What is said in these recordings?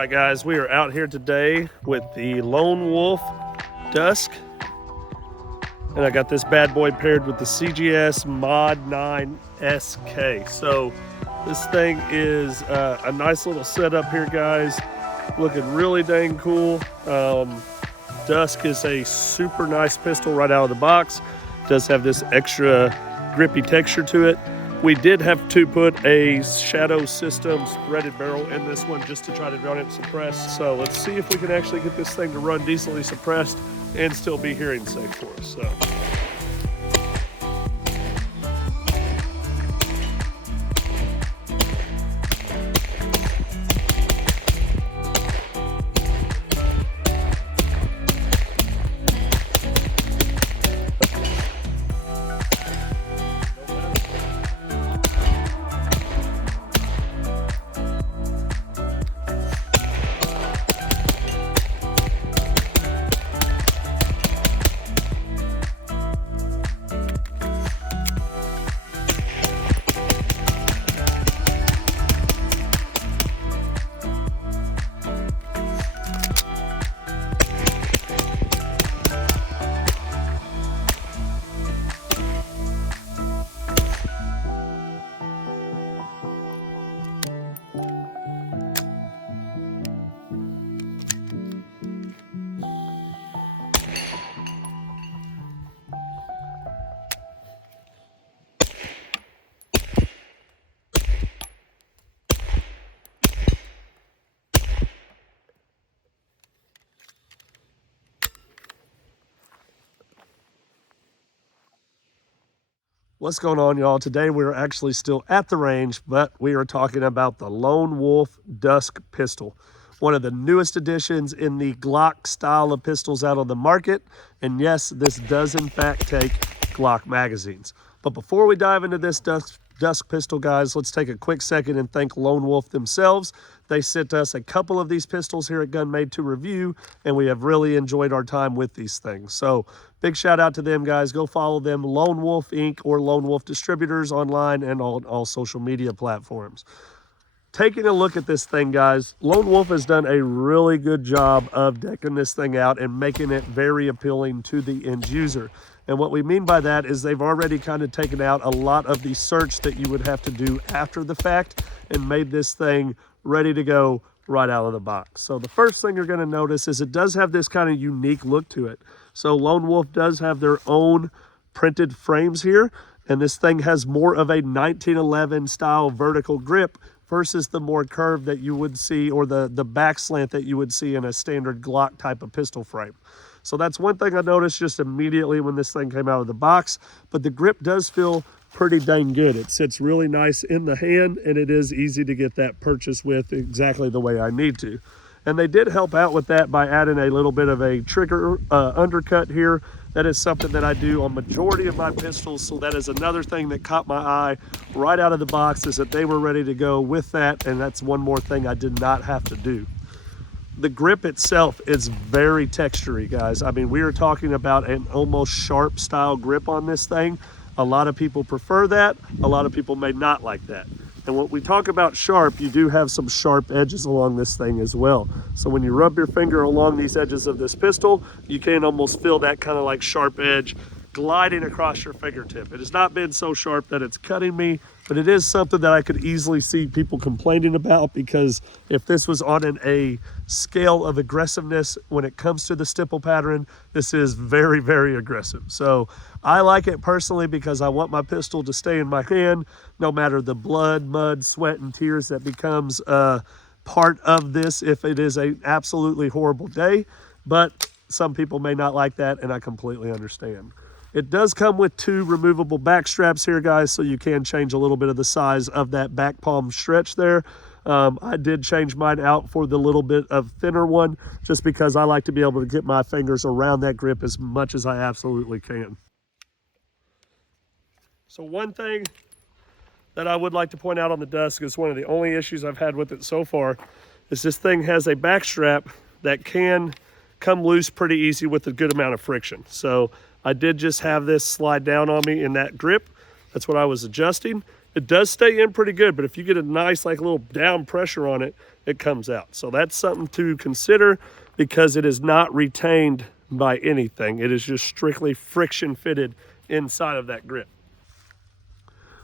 Alright guys, we are out here today with the Lone Wolf Dusk, and I got this bad boy paired with the CGS Mod 9 SK. So this thing is a nice little setup here guys, looking really dang cool. Dusk is a super nice pistol right out of the box. Does have this extra grippy texture to it. We did have to put a Shadow Systems threaded barrel in this one just to try to run it suppressed. So let's see if we can actually get this thing to run decently suppressed and still be hearing safe for us. So. What's going on, y'all? Today we're actually still at the range, but we are talking about the Lone Wolf Dusk pistol, one of the newest additions in the Glock style of pistols out on the market. And yes, this does in fact take Glock magazines. But before we dive into this Dusk pistol, guys, let's take a quick second and thank Lone Wolf themselves. They sent us a couple of these pistols here at Gun Made to review, and we have really enjoyed our time with these things. So big shout out to them, guys. Go follow them, Lone Wolf Inc. or Lone Wolf Distributors online and all social media platforms. Taking a look at this thing, guys, Lone Wolf has done a really good job of decking this thing out and making it very appealing to the end user. And what we mean by that is they've already kind of taken out a lot of the search that you would have to do after the fact and made this thing ready to go right out of the box. So the first thing you're going to notice is it does have this kind of unique look to it. So Lone Wolf does have their own printed frames here, and this thing has more of a 1911 style vertical grip versus the more curved that you would see, or the back slant that you would see in a standard Glock type of pistol frame. So that's one thing I noticed just immediately when this thing came out of the box, but the grip does feel pretty dang good. It sits really nice in the hand, and it is easy to get that purchase with exactly the way I need to. And they did help out with that by adding a little bit of a trigger undercut here. That is something that I do on majority of my pistols, so that is another thing that caught my eye right out of the box, is that they were ready to go with that, and that's one more thing I did not have to do. The grip itself is very textury, guys. I mean, we are talking about an almost sharp style grip on this thing. A lot of people prefer that. A lot of people may not like that. And when we talk about sharp, you do have some sharp edges along this thing as well. So when you rub your finger along these edges of this pistol, you can almost feel that kind of like sharp edge gliding across your fingertip. It has not been so sharp that it's cutting me, but it is something that I could easily see people complaining about, because if this was on a scale of aggressiveness when it comes to the stipple pattern, this is very, very aggressive. So I like it personally because I want my pistol to stay in my hand, no matter the blood, mud, sweat, and tears that becomes part of this if it is an absolutely horrible day. But some people may not like that, and I completely understand. It does come with two removable back straps here, guys, so you can change a little bit of the size of that back palm stretch there. I did change mine out for the little bit of thinner one, just because I like to be able to get my fingers around that grip as much as I absolutely can. So one thing that I would like to point out on the Dusk is one of the only issues I've had with it so far is this thing has a back strap that can come loose pretty easy with a good amount of friction. So I did just have this slide down on me in that grip. That's what I was adjusting. It does stay in pretty good, but if you get a nice like little down pressure on it, it comes out. So that's something to consider because it is not retained by anything. It is just strictly friction fitted inside of that grip.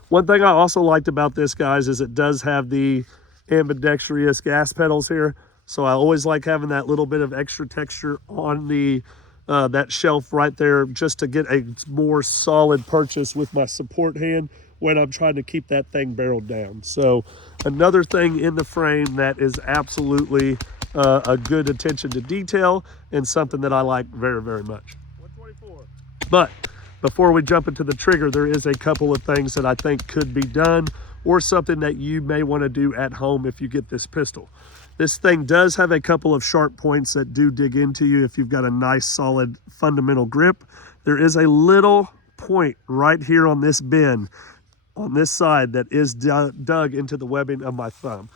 One thing I also liked about this, guys, is it does have the ambidextrous gas pedals here. So I always like having that little bit of extra texture on the that shelf right there, just to get a more solid purchase with my support hand when I'm trying to keep that thing barreled down. So another thing in the frame that is absolutely a good attention to detail and something that I like very, very much. 124. But before we jump into the trigger, there is a couple of things that I think could be done, or something that you may want to do at home if you get this pistol. This thing does have a couple of sharp points that do dig into you if you've got a nice solid fundamental grip. There is a little point right here on this bend on this side that is dug into the webbing of my thumb.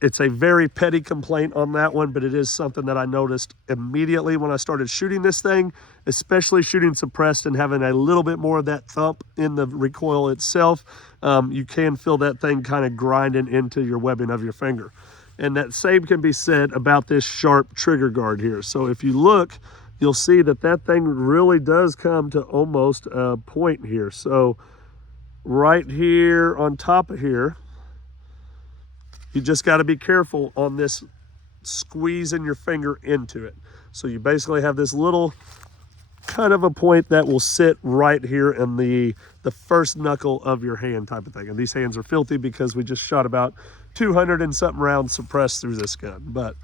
It's a very petty complaint on that one, but it is something that I noticed immediately when I started shooting this thing, especially shooting suppressed and having a little bit more of that thump in the recoil itself. You can feel that thing kind of grinding into your webbing of your finger. And that same can be said about this sharp trigger guard here. So if you look, you'll see that that thing really does come to almost a point here. So right here on top of here, you just got to be careful on this squeezing your finger into it. So you basically have this little kind of a point that will sit right here in the first knuckle of your hand type of thing. And these hands are filthy because we just shot about 200 and something rounds suppressed through this gun. But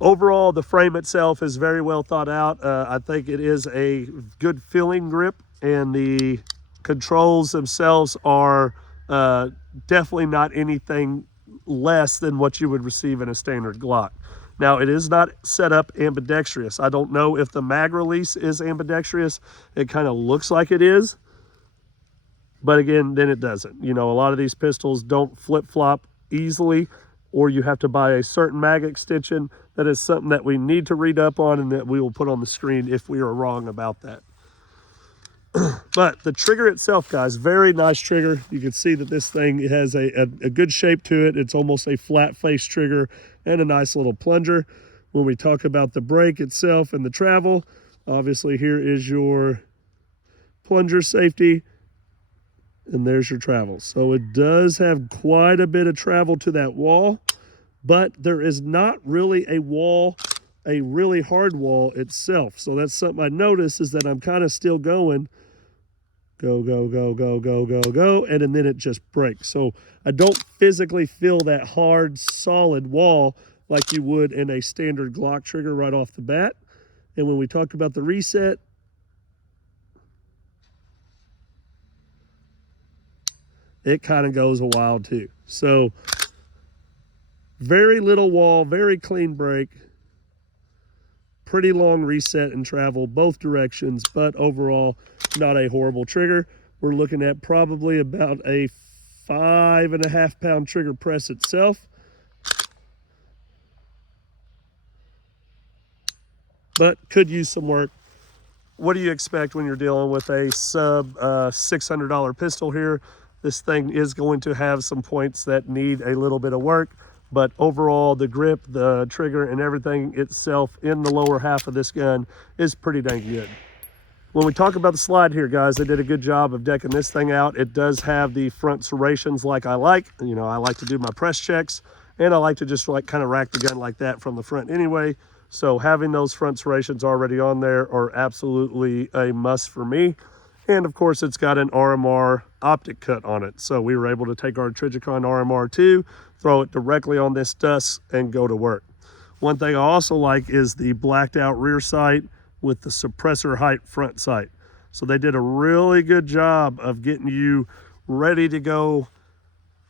overall, the frame itself is very well thought out. I think it is a good feeling grip, and the controls themselves are definitely not anything less than what you would receive in a standard Glock. Now, it is not set up ambidextrous. I don't know if the mag release is ambidextrous. It kind of looks like it is, but again, then it doesn't. You know, a lot of these pistols don't flip-flop easily, or you have to buy a certain mag extension. That is something that we need to read up on and that we will put on the screen if we are wrong about that. But the trigger itself, guys, very nice trigger. You can see that this thing has a good shape to it. It's almost a flat face trigger and a nice little plunger. When we talk about the brake itself and the travel, obviously here is your plunger safety, and there's your travel. So it does have quite a bit of travel to that wall, but there is not really a wall, a really hard wall itself. So that's something I noticed, is that I'm kind of still going, go, go, go, go, go, go, go, and then it just breaks. So I don't physically feel that hard, solid wall like you would in a standard Glock trigger right off the bat. And when we talk about the reset, it kind of goes a while too. So very little wall, very clean break, pretty long reset and travel both directions, but overall not a horrible trigger. We're looking at probably about a 5.5 pound trigger press itself, but could use some work. What do you expect when you're dealing with a sub $600 pistol here? This thing is going to have some points that need a little bit of work, but overall the grip, the trigger, and everything itself in the lower half of this gun is pretty dang good. When we talk about the slide here, guys, they did a good job of decking this thing out. It does have the front serrations like I like. You know, I like to do my press checks, and I like to just like kind of rack the gun like that from the front anyway. So having those front serrations already on there are absolutely a must for me. And of course, it's got an RMR optic cut on it. So we were able to take our Trijicon RMR2, throw it directly on this Dusk, and go to work. One thing I also like is the blacked out rear sight with the suppressor height front sight. So they did a really good job of getting you ready to go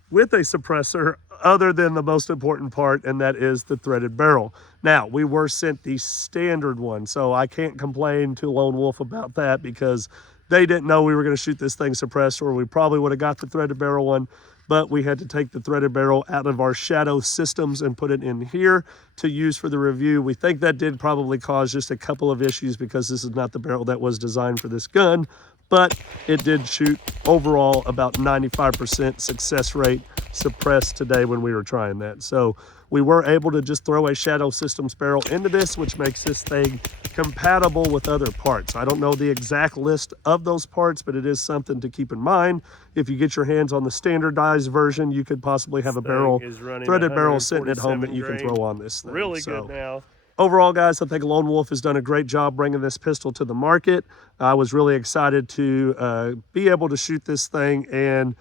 with a suppressor, other than the most important part, and that is the threaded barrel. Now, we were sent the standard one, so I can't complain to Lone Wolf about that, because they didn't know we were going to shoot this thing suppressed, or we probably would have got the threaded barrel one. But we had to take the threaded barrel out of our shadow systems and put it in here to use for the review. We think that did probably cause just a couple of issues, because this is not the barrel that was designed for this gun, but it did shoot overall about 95% success rate suppressed today when we were trying that. So we were able to just throw a Shadow Systems barrel into this, which makes this thing compatible with other parts. I don't know the exact list of those parts, but it is something to keep in mind. If you get your hands on the standardized version, you could possibly have a barrel, threaded barrel sitting at home that you can throw on this thing. Really good now. Overall, guys, I think Lone Wolf has done a great job bringing this pistol to the market. I was really excited to be able to shoot this thing, and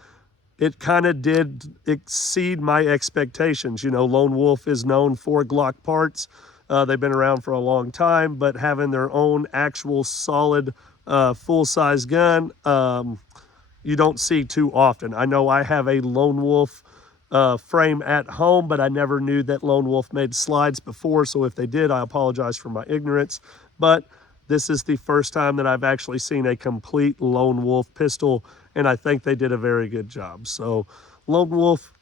it kind of did exceed my expectations. You know, Lone Wolf is known for Glock parts. They've been around for a long time, but having their own actual solid full-size gun, you don't see too often. I know I have a Lone Wolf frame at home, but I never knew that Lone Wolf made slides before, so if they did, I apologize for my ignorance. But this is the first time that I've actually seen a complete Lone Wolf pistol, and I think they did a very good job. So Lone Wolf,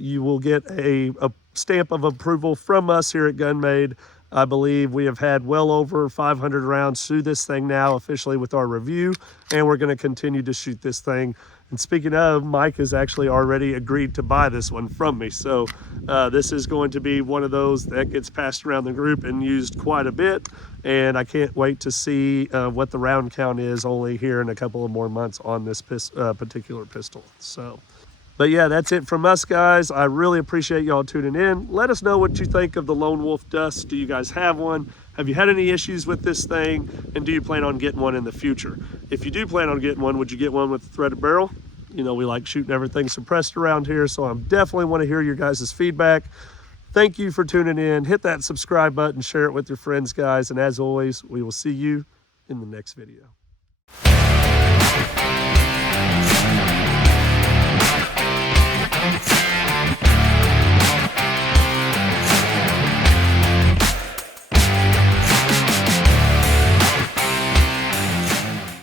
you will get a stamp of approval from us here at GunMade. I believe we have had well over 500 rounds through this thing now officially with our review, and we're going to continue to shoot this thing. And speaking of, Mike has actually already agreed to buy this one from me. So this is going to be one of those that gets passed around the group and used quite a bit. And I can't wait to see what the round count is only here in a couple of more months on this particular pistol. So, but yeah, that's it from us, guys. I really appreciate y'all tuning in. Let us know what you think of the Lone Wolf Dusk. Do you guys have one? Have you had any issues with this thing? And do you plan on getting one in the future? If you do plan on getting one, would you get one with a threaded barrel? You know, we like shooting everything suppressed around here, so I definitely want to hear your guys' feedback. Thank you for tuning in. Hit that subscribe button, share it with your friends, guys. And as always, we will see you in the next video.